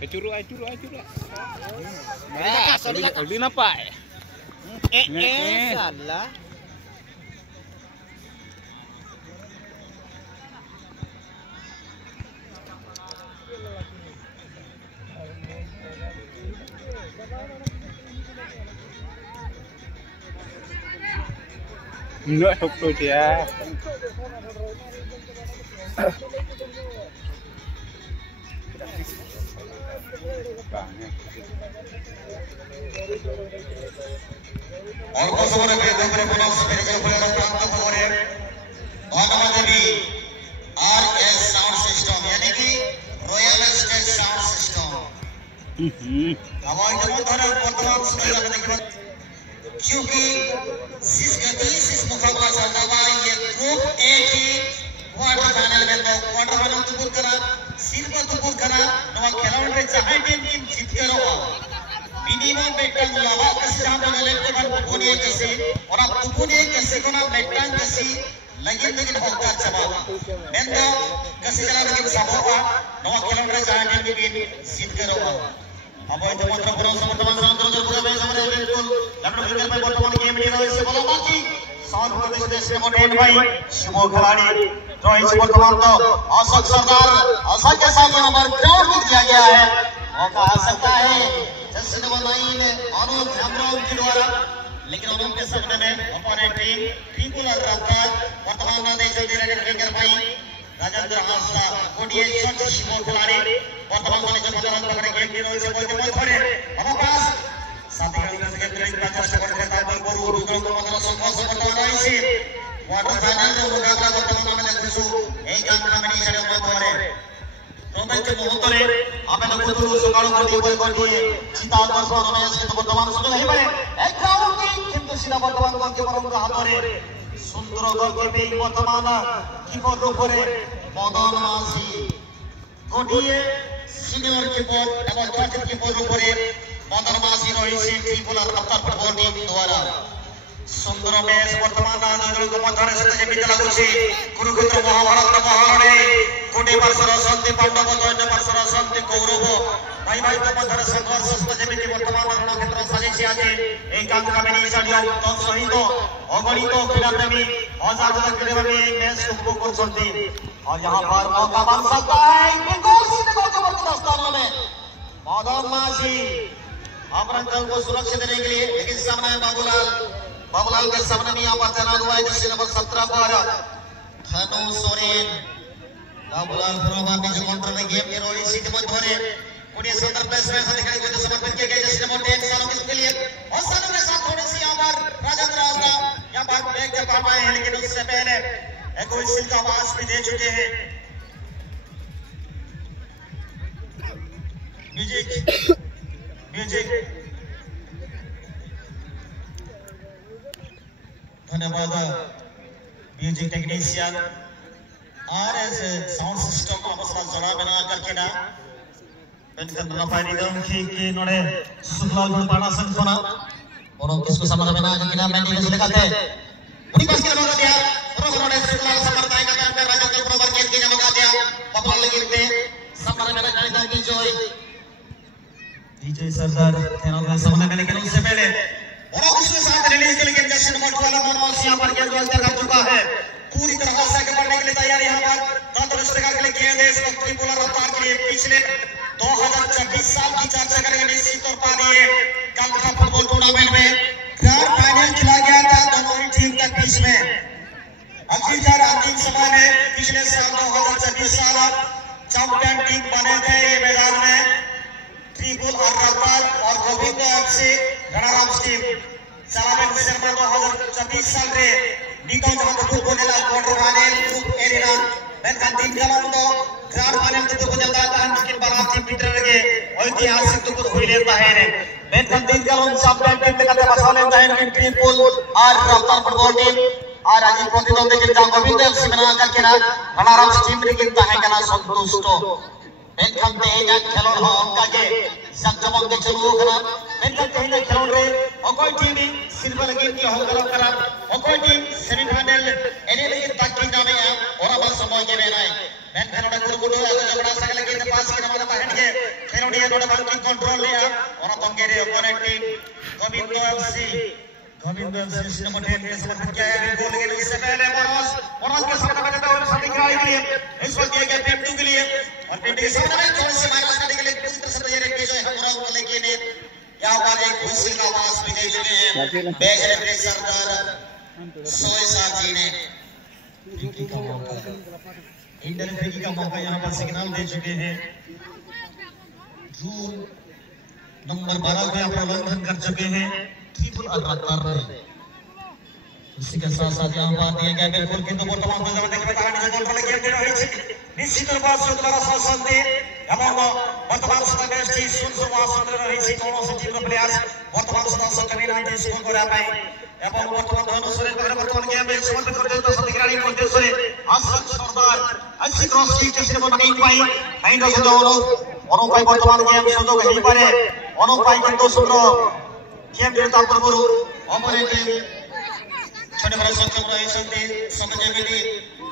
Curug. Adi napai. Salah. Nggak hukto dia. অল্প সময়ের বিরুদ্ধে করে পুনঃ স্পিরিচুয়াল প্লেয়ার প্রান্ত করে ভাগনা দেবী आरएस साउंड सिस्टम यानी कि रॉयल स्टेज साउंड सिस्टम हमारे जब धरे वर्तमान समय में देखिए क्योंकि इस मुकाबला चलता हुआ ये ग्रुप ए की क्वार्टर फाइनल में तो क्वार्टर फाइनल तो पूरा करा सिर्फ तो पूरा करा नवा खिलाड़ी में चाहे टीम जीत कर रहा मिनिमम बेटन लावा किसी जहाँ पर लेते हैं पुणे कैसे और आप पुणे कैसे को ना बेटन कैसी लेकिन होता चबावा मैं तो कैसे चला लेकिन साबोगा नवा खिलाड़ी में चाहे टीम जीत कर रहा अब ये मात्र पुरों समर्थन समर्थन पूरे में समझे बिल्कुल लखनऊ क्रिकेट में वर्तमान गेम में रहे से बोला बाकी साउथ प्रदेश देश के मोटेट भाई शिवो खिलाड़ी रोहित वर्तमान तो अशोक सरदार अशोक के साथ यहाँ पर ग्राउंड में किया गया है मौका आ सकता है जैसे नंबर 9 अनुप झमराव के द्वारा लेकिन अनुप के सामने में अपोनेंट टीम ट्रिपुलर रफ्तार वर्तमान में देश चलती रहे क्रिकेट भाई राजेंद्र हांसदा कोडिये शॉट शिवो खिलाड़ी वर्तमान में जो बदलाव करने गेम की रोल से बोलते बोल खड़े हमारे पास साथी के गेम में का चेष्टा करते हैं बॉल को रुकने को मतलब संघर्ष करता है इसी क्वार्टर फाइनल में मुकाबला वर्तमान में लगुसु एक काम कॉम्बिनेशन में बोल रोमांच मुहूर्तरे आमे तो खुद सकाळ कोडिये चिंता दर्शन रमेश के वर्तमान सुंदर है भाई एक ग्राउंड की किंतु सीधा वर्तमान गोल के परम हातरे सुंदर गोल के वर्तमान कीपर रूपरे मदन मासी कोडिये सीनियर कीपर एवं चतुर्थ कीपर रूपरे मदन मासी रही ट्रिपुलर रफ्तार फुटबॉल टीम द्वारा सुंदर मैच वर्तमान आंदोलन को मध्य से जेमित लागुची कुरुक्षेत्र महाभारत महारणे कोटे वर्षर शांति पांडव दैन्य वर्षर शांति कौरव भाई भाई को मध्य संघर्ष से जेमित वर्तमान रणक्षेत्र साजिशी आज एकांक कमेनी स्टेडियम तो सहित अगणित क्रीड़ा प्रेमी हजार हजार क्रीड़ा प्रेमी मैच उपभोग कर सकते और यहां पर मौका बन सकता है बिल्कुल सीधे गोल के वर्तमान स्थान में मदन मासी अपना दल को सुरक्षा देने के लिए लेकिन सामने बाबूलाल के सामने में यहाँ पर तैनात हुआ है जैसे नंबर 17 पर धनु सोरेन बाबूलाल फुरमान ने जो काउंटर में गेम के रोल इसी के मध्य में पुणे संदर्भ में स्वयं दिखाई को जो समर्पित किया गया जैसे नंबर 10 सालों के लिए और सालों के साथ थोड़ी सी यहाँ पर राजेंद्र आसरा यहाँ पर बैक कर पाए हैं लेकिन उससे पहले एक विशिल का आवाज भी दे चुके हैं म्यूजिक धन्यवाद music technician RS sound system को मसला जरा बना करके ना बेनकर रफारी दम की नोड़े सुखलाल गुणपाना संखोना और किसको समझ में ना कि ना मैंने कुछ लिखा थे उन्हीं पास के लगा दिया और नोड़े सुखलाल समर्थाई का टाइम पे राजेंद्र प्रोवर के लगा दिया पपला लगी थे समझ में ना जाने की जोई डीजे सरदार ध्यान में समझने में लेकिन उससे पहले और उसके साथ रिलीज के लिए जैसे नंबर 12 मनोज यहां पर गेंद कर चुका है पूरी तरह से आगे बढ़ने के लिए तैयार यहां पर दादरस्टेगा के लिए गेंद है इस वक्त ट्रिपुलर रफ्तार के लिए पिछले 2026 साल की चर्चा करेंगे निश्चित तौर पर ये कलकत्ता फुटबॉल टूर्नामेंट में ग्रैंड फाइनल खेला गया था दोनों ही टीम के बीच में आखिरकार अंतिम समय में पिछले साल 2026 साल चैंपियन टीम बने थे ये मैदान में ट्रिपुलर रफ्तार और गोविंद एफसी गणाराम टीम चलावेन शर्मा 2026 साल रे निकल जहां तो फुटबॉल ला क्वार्टर फाइनल ग्रुप एरिना बेनकान तीन गलाम तो ग्रैंड फाइनल तो बजाता है लेकिन बारात टीम भीतर लगे ऐतिहासिक तो हुई लेता है रे बेनकान तीन गलाम चैंपियन टीम लेकर बसा लेता है लेकिन ट्रिपुलर रफ्तार फुटबॉल टीम और आज प्रतिद्वंदी के गोविंद एफसी बना करके ना गणाराम टीम लेकिन है कना संतुष्ट बेनकान तेना खेलोड़ हो उनका के जगजमग के चलू करा बेनकान तेना खेलोड़ रे अकोई टीम सिल्वर गेम की हो करा अकोई टीम सेमीफाइनल एने लेकिन ताकि नामे और अब समय के में नहीं बेनकान गुरगुडो झगड़ा सकल के पास के नंबर हेड के खेलोड़ खिलाड़ी नोडे बाकी कंट्रोल लिया और तंगेरे opponent team Govind FC number 10 के समर्थन किया है गोल के इससे पहले मोरस के सामने में देता हुआ साथी खिलाड़ी के लिए इस वक्त दिया गया पिंटू के लिए और पिंटू के सामने में थोड़ी सी माइनस करने के लिए पूरी तरह से तैयार है जो है मोरस को लेके ने यहाँ पर एक हुइसल का आवाज भी दे चुके हैं बैच रेफरी सरदार सोए साथ जी ने फ्री का मौका इंटर फ्री का मौका यहाँ पर सिग्नल दे चुके हैं रूल नंबर 12 को यहाँ पर उल्लंघन कर चुके हैं ट्रिपल अल्ट्रा इसी के साथ साथ यहाँ पर दिया गया बिल्कुल किंतु वर्तमान में देखने का निज गोल पर गेम दे रही है निश्चित रूप से द्वारा शासन दे एवं वर्तमान समय में स्थित सुनसुमा सुंदर रही है कौन से टीम का प्लेयर्स वर्तमान सदस्य कमी नहीं स्कोर कर रहा है एवं वर्तमान अनुसार वर्तमान गेम में समर्थन करते हैं तो सभी खिलाड़ी को उद्देश्य से आसक सरदार अच्छी क्रॉस किक के सिर्फ नहीं पाई नहीं तो सुजोग अनुपाई वर्तमान गेम सुजोग नहीं पारे अनुपाई किंतु सुंदर गेम निर्ता पूर्व ऑपोनेंट टीम छोटे बड़े सक्षम रहे संधि समझे मिली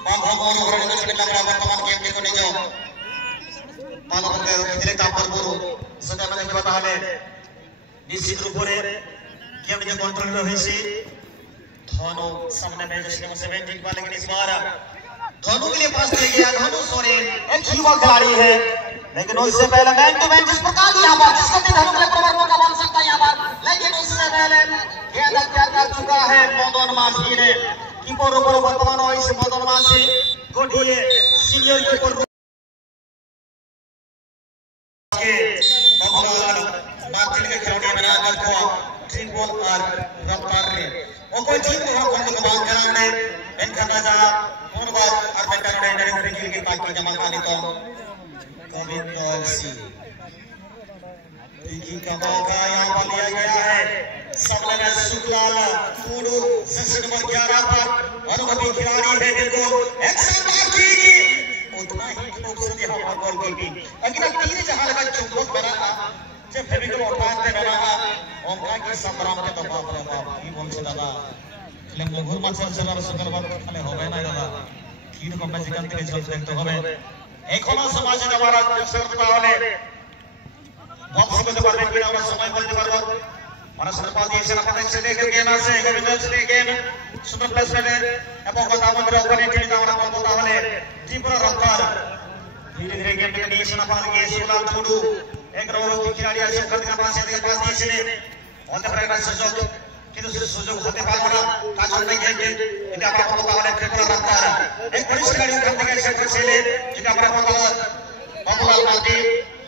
बाघों को रोकने में छोटे लग रहा वर्तमान गेम देखो नहीं जाओ पाला बंदे कितने काम पर बोलो सदा मैंने क्या बता है निश्चित रूप से गेम जो कंट्रोल में हुई सी धोनो सामने में जो सिनेमा 17 वाले के इस बार धोनो के लिए पास दिया गया धोनो सोरेन एक युवा खिलाड़ी है लेकिन उससे पहले मैन टू मैन जिस प्रकार यहाँ पर जिसका धोनो के लिए प्रवर्तन का बन सकता है यहाँ पर लेकिन उससे पहले खेल तैयार कर चुका है मदन मासी ने कीपर ऊपर वर्तमान हो इस मदन मासी गोटिए सीनियर कीपर के बबुलाल नाचिल के खिलाड़ी बना कर को ट्रिपल और रफ्तार रे ओ कोई टीम को हम को बात कराने इन करना जा कौन बात और बेटा ने डायरेक्ट खेल के पार्टी जमा करनी तो गोविंद एफसी की का मौका यहाँ पर लिया गया है सामने में शुक्लाल टूडू सेशन नंबर 11 पर अनुभवी खिलाड़ी है बिल्कुल एक शानदार किक उतना ही खूबसूरत यहाँ पर गोल कीपिंग अगला तीर जहां लगा चुंबक बना जब फेविकल उठाते बना ओमका की संग्राम के तो बाप रे बाप की बोल से दादा लेकिन घुर मत से सुगर बात खाली होवे ना दादा कीर को मैं जिकन के चल देखते होवे एकोना समाज के हमारा शर्त হলে बहुत से बात में আমরা সময় বলতে পারবো মানে সরকার দিয়েছে আপনাদের ছেলে গেম আছে গোবিন্দ ছেলে গেম সুপার প্লেসমেন্ট এবং আমাদের অপোনেন্ট টিম আমরা বলবো তাহলে তীব্র রফতার ধীরে ধীরে গেম থেকে নিয়ে শোনা পাওয়া গিয়ে সুলাল টুডু एक रोरो की खिलाड़ी আছে ওখান থেকে পাশে থেকে পাস দিয়েছিলেন হতে পারে একটা সুযোগ কিন্তু সুযোগ হতে পারবে না কাজ হবে গেম এটা আমরা বলবো তাহলে তীব্র রফতার एक बड़ी खिलाड़ी ওখান থেকে সেটা ছেলে যেটা আমরা বলবো বাবুলাল মাঝি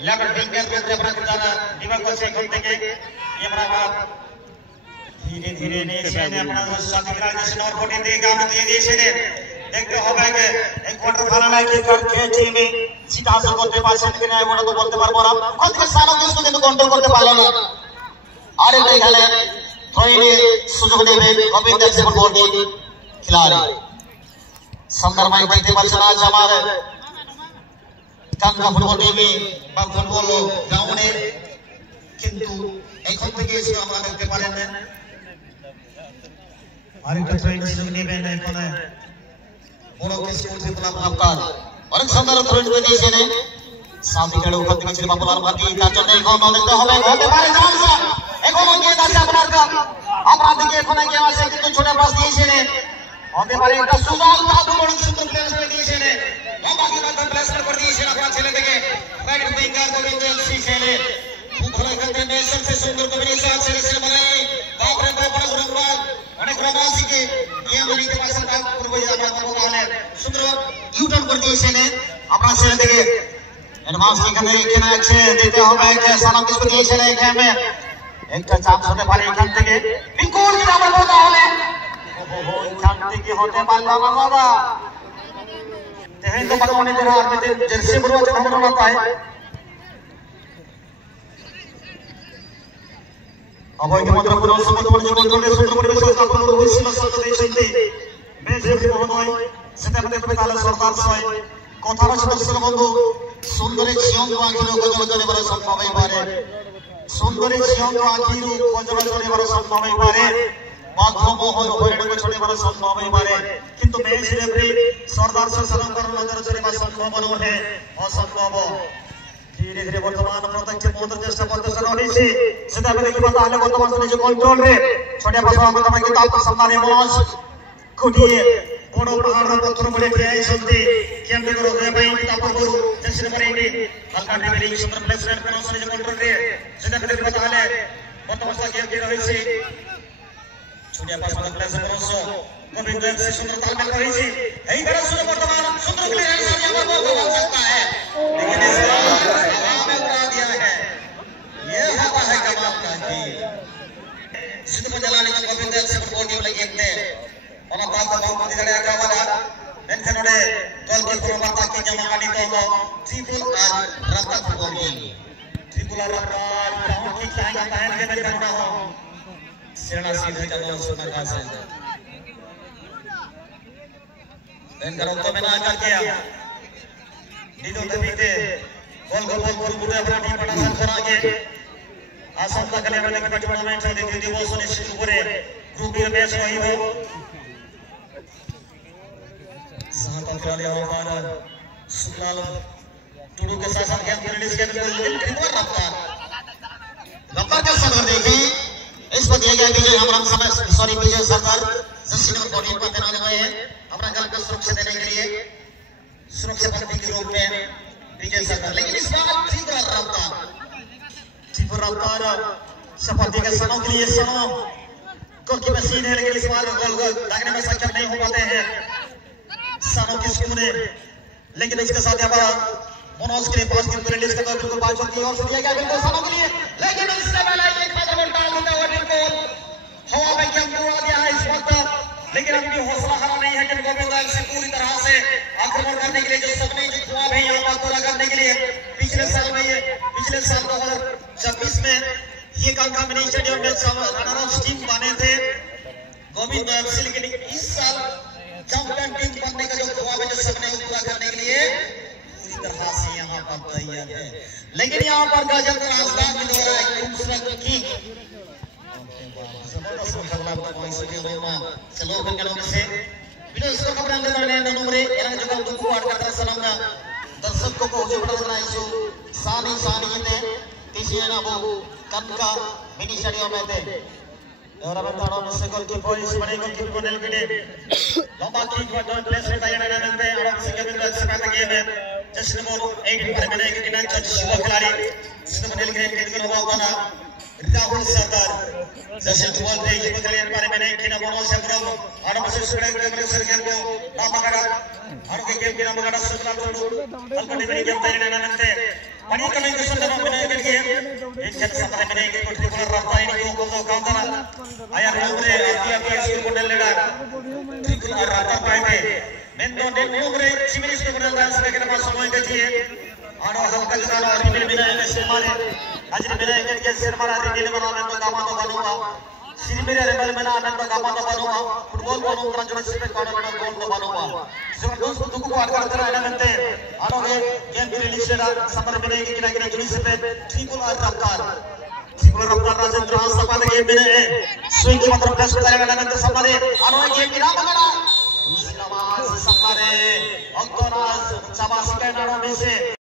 लेबर फिंगर को अपना खिलाड़ा दिमाग को से खेल देंगे ये बड़ा बात धीरे धीरे ने से अपना साथी खिलाड़ी जैसे नंबर 14 देगा हम धीरे धीरे देखते हो भाई एक क्वार्टर फाइनल की करके टीम सीधा से করতে পারছেন কিনা এটা তো বলতে পারবো না কত সারা দেশ কিন্তু কন্ট্রোল করতে পারলো না আরে ভাই খেলে থ্রোইনে সুযোগ দেবে গোবিন্দ এফসি ফুটবল खिलाड़ी সুন্দর ভাই দেখতে পাচ্ছেন আজ আমার কাঙ্গা ফুটবল টিমে বা ফুটবল গ্রাউন্ডে কিন্তু এখন থেকে এসে আমরা দেখতে পারেন আরেকটা থ্রোইন সুযোগ নেবেন এখানে বড় কে স্কোর থেকে আপনার অনেক সুন্দর থ্রোইন করে দিয়েছেন সাথী খেলে ওখান থেকে ছিল বাবুলাল মাটি তার জন্য এখন দেখতে হবে হতে পারে জানসা এখন গিয়ে আছে আপনার আপনার দিকে এখন গিয়ে আছে কিন্তু ছোট পাস দিয়েছেন হতে পারে একটা সুযোগ দাদু বড় সুন্দর প্লেস করে দিয়েছেন बाकी बात प्लेसमेंट कर दिए अपना चले देंगे राइट विंगर गोविंद एफसी खेले खूब भला करते हैं सबसे सुंदर कॉम्बिनेशन चले से बनाई बाप रे बाप बड़ा रुंबा अनेक रोमांसी के ये मनी के पास का पूर्व जाना को कहले सुंदर यू टर्न कर दिए से अपना चले देंगे एडवांस की करने के ना अच्छे देते हो भाई के सामने किस दिए से गेम में एक का चांस होते पारे एखान থেকে बिल्कुल কি আমরা বলতে হলে ওহো এখান থেকে হতে পারলাম আমরা तेहन तो बलवाने जरा आदमी जर्सी बुरवा चढ़ा बनाता है अब एक मात्र पुरो समय तो बड़े कंट्रोल से सुंदर परिवेश का अपन हुई सीमा साथ देशते मैं जेब महोदय সেটা আমাদের তাহলে সরকার ছয় কথার সদস্য বন্ধু সুন্দরী ঝিয়ঙ্গ আখিরু গজল করিবার সম্ভব হইপারে সুন্দরী ঝিয়ঙ্গ আখিরু গজল করিবার সম্ভব হইপারে বাঘমোহন হরিণকে ছড়িবার সম্ভব হইপারে কিন্তু ম্যাচ রেফারি সরদার সে সরকার নজর ছড়িবার সম্ভব নহে অসম্ভব धीरे धीरे वर्तमान प्रत्यक्ष मोटर चेष्टा प्रदर्शन होइछि सेटा में देखिबा ताले वर्तमान से कंट्रोल रे छोटिया पासा को तमा किताब सम्मान मनोज कोटिए बड़ो पहाड़ पत्थर बड़े ठियाई सन्ति केमते करो हे भाई किताब करू जैसे नंबर 8 हल्का ड्रिबलिंग सुंदर प्लेसमेंट करो से कंट्रोल रे सेटा में देखिबा ताले वर्तमान से गेम के रहिछि छोटिया पासा प्लेसमेंट करो सो गोविंद से सुंदर तालमेल रहिछि एही तरह से वर्तमान सुंदर क्लियर है ये को बन सकता है लेकिन situ menjalani Govinda seperti lagi ekne ona bata bang tidak ada kawan dan kan ode gol gol permata ki jamakan itu triple R rata gol triple R rata kamu ki kaya tahan ke dan kan udah serana सीधे जगह super का से dan kalau to mena करके दीदो दबीते gol gol gol पूरा बराबर पड़ा सन आगे आसंता कले वाले के टूर्नामेंट में द्वितीय दिवस निश्चित करे ग्रुप बी मैच होई हो सहता खिलाड़ी हमारा सुलाल टुडू के साथ गेम को रिलीज किया बिल्कुल रिकवर रफ्तार के साथ देखी इस पर दिया गया विजय हम समय सॉरी विजय सरदार जर्सी नंबर 14 पर तैनात हुए हैं अपना गल को सुरक्षा देने के लिए सुरक्षा बंदी के रूप में विजय सरदार लेकिन इस बार ठीक रफ्तार रफ्तार सपाटी के सनों के लिए सनों गोल की मशीन है लेकिन इस बार गोल लगने में सक्षम नहीं हो पाते हैं सनों की स्कूने लेकिन इसके साथ यहाँ पर मनोज के पास गेम को रिलीज करता है बिल्कुल बाजू की ओर से दिया गया बिल्कुल सनों के लिए लेकिन इससे पहले एक बॉल डाल देता है बिल्कुल हवा में गेम को दिया है इस वक्त लेकिन अभी हौसला हारा नहीं है कि गोविंद से पूरी तरह से आक्रमण करने के लिए जो सपने जो ख्वाब है यहाँ पर पूरा करने के लिए पिछले साल 2026 में ये कांका मिनी स्टेडियम में रनर अप टीम बने थे गोविंद एफसी लेकिन इस साल चैंपियन टीम बनने का जो ख्वाब है जो सपने को पूरा करने के लिए पूरी तरह से यहाँ पर तैयार है लेकिन यहाँ पर गाजर रास्ता मिल रहा है खूबसूरत किक जबरदस्त मुकाबला आपको कोई से भी होगा चलो बंगलोर से बिना इसको खबर अंदर करने नंबर एरंग जगह दुखु आड़ करता सलामना दर्शकों को जो बड़ा रहा है सो सानी ने तीसरा वो कनका मिनी स्टेडियम में थे और अब तारों में से गोल की पोजीशन बने गोल की बने लेकिन लंबा किक में दो प्लेस में तैयार रहने में और अब से केविन से बात गेम है जस्ट नंबर 8 पर मैंने एक किनारे चल शुभ खिलाड़ी इसने बने लेकिन किक करवा बना राहुल सरदार जैसे 12 थे ये खेलने बारे में नहीं किना बोलो से ब्रो और अब से स्ट्राइक सर गेम को नामगड़ा और के गेम के नामगड़ा सुतला तो अल्पनी में गेम तैयार रहने में पनी कमी के संदर्भ में नहीं करके एक खेल सामने में नहीं को ट्रिपल रफ्ता इन को काउंटर आया नंबरे आरपीएफ स्कूल को लेड़ा ट्रिपल रफ्ता पाए मैं तो ने नंबरे चिमिनिस को बदल डांस लेकिन पास समय के लिए और हल्का जगह और रिमिल बिना के सिरमारे आज रिमिल के सिरमारा रिमिल बना मैं तो गामा तो बनूंगा सिरमेरे रिमिल बना मैं तो गामा तो बनूंगा फुटबॉल को नूतन जो से कोड में गोल तो बनूंगा जबरदस्त दुख को आड़ करते रहने में और गेम की रिलीज से समर में नहीं कि ना जुड़ी से ट्रिपल रफ्तार राजेंद्र सपाल गेम में स्विंग की मतलब प्लस में रहने में समरे और गेम की नाम बड़ा नवाज समरे अक्तोनाज 84 के नारों में से